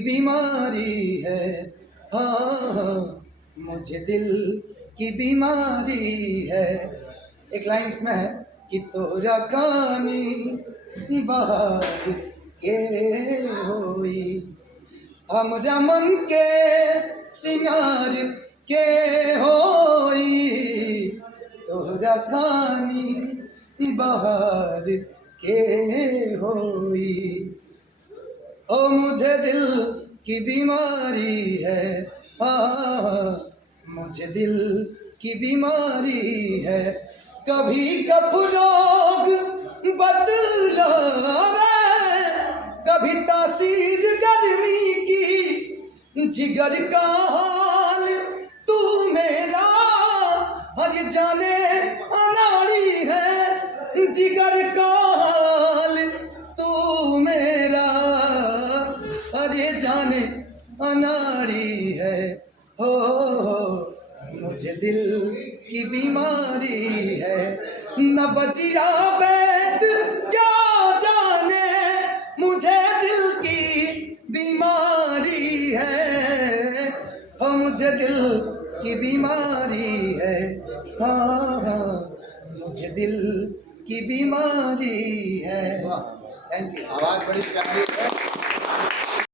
बीमारी है, हाँ मुझे दिल की बीमारी है। एक लाइन इसमें है कि तोरा कहानी बहार के होई, हमरा मन के सिंगार के होई, तोरा कहानी बहार के होई। ओ मुझे दिल की बीमारी है, हाँ मुझे दिल की बीमारी है। कभी कफलोग बदलावे, कभी तासीर गर्मी की, जिगर का हाल तू मेरा हर जाने अनाड़ी है, जिगर का हाल तू मेरा अरे जाने अनाड़ी है। हो मुझे दिल की बीमारी है, न बचिया वैद क्या जाने, मुझे दिल की बीमारी है। हो मुझे दिल की बीमारी है, हाँ हाँ मुझे दिल की बीमारी है। Thank you. आवाज बड़ी प्यारी है।